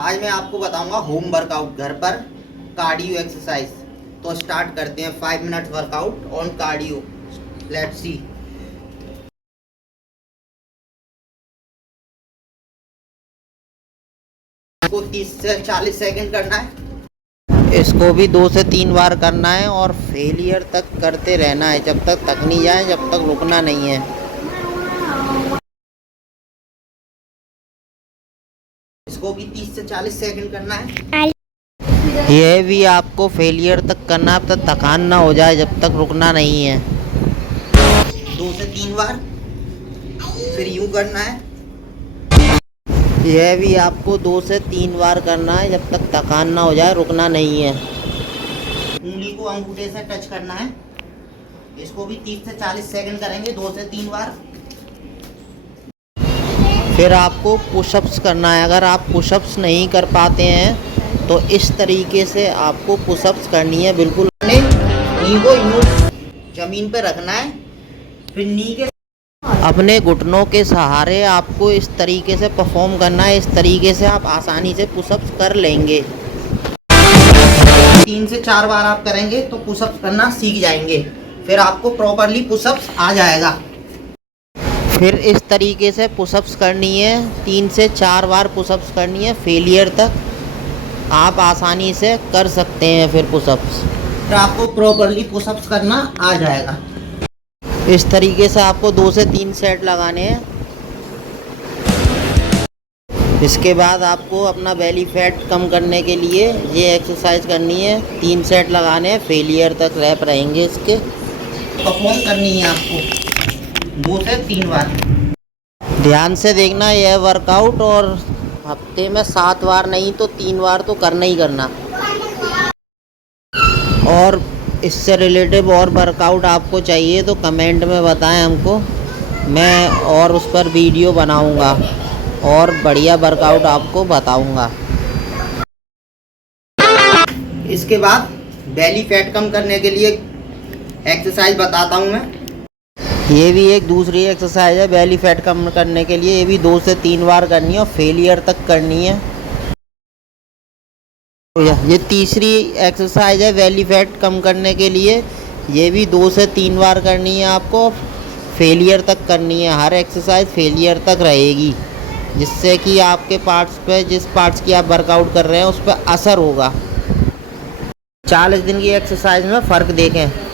आज मैं आपको बताऊंगा होम वर्कआउट घर पर कार्डियो एक्सरसाइज। तो स्टार्ट करते हैं 5 minute workout on cardio. Let's see. इसको 30 से 40 सेकंड करना है। इसको भी 2 से 3 बार करना है और फेलियर तक करते रहना है, जब तक थक नहीं जाए, जब तक रुकना नहीं है। इसको भी 30 से 40 सेकंड करना है। यह भी आपको फेलियर तक करना है, अब तक थकान ना हो जाए, जब तक रुकना नहीं है। 2 से 3 बार। फिर यूं करना है। यह भी आपको 2 से 3 बार करना है, जब तक थकान ना हो जाए, रुकना नहीं है। उंगली को अंगूठे से टच करना है। इसको भी 30 से 40 सेकंड करेंगे, 2 से 3 बार। फिर आपको पुशअप्स करना है। अगर आप पुशअप्स नहीं कर पाते हैं तो इस तरीके से आपको पुशअप्स करनी है। बिल्कुल नी को यूं जमीन पे रखना है। फिर नी के अपने घुटनों के सहारे आपको इस तरीके से परफॉर्म करना है। इस तरीके से आप आसानी से पुशअप्स कर लेंगे। 3 से 4 बार आप करेंगे तो पुशअप्स करना सीख जाएंगे। फिर आपको प्रॉपरली पुशअप्स आ जाएगा। फिर इस तरीके से पुशअप्स करनी है। 3 से 4 बार पुशअप्स करनी है, फेलियर तक आप आसानी से कर सकते हैं। फिर पुशअप्स फिर आपको प्रॉपरली पुशअप्स करना आ जाएगा। इस तरीके से आपको 2 से 3 सेट लगाने हैं। इसके बाद आपको अपना बेली फैट कम करने के लिए ये एक्सरसाइज करनी है। 3 सेट लगाने हैं, फेलियर तक रैप रहेंगे इसके। परफॉर्म करनी है आपको 2 से 3 बार। ध्यान से देखना यह वर्कआउट, और हफ्ते में 7 बार नहीं तो 3 बार तो करना ही करना। और इससे रिलेटिव और वर्कआउट आपको चाहिए तो कमेंट में बताएं हमको, मैं और उस पर वीडियो बनाऊंगा और बढ़िया वर्कआउट आपको बताऊंगा। इसके बाद बेली फैट कम करने के लिए एक्सरसाइज बताता हूं मैं। ये भी एक दूसरी एक्सरसाइज है बेली फैट कम करने के लिए। ये भी 2 से 3 बार करनी है और फेलियर तक करनी है। ये तीसरी एक्सरसाइज है बेली फैट कम करने के लिए। ये भी 2 से 3 बार करनी है आपको, फेलियर तक करनी है। हर एक्सरसाइज फेलियर तक रहेगी, जिससे कि आपके पार्ट्स पे, जिस पार्ट्स की आप वर्कआउट कर रहे हैं उस पर असर होगा। 40 दिन की एक्सरसाइज में फ़र्क देखें।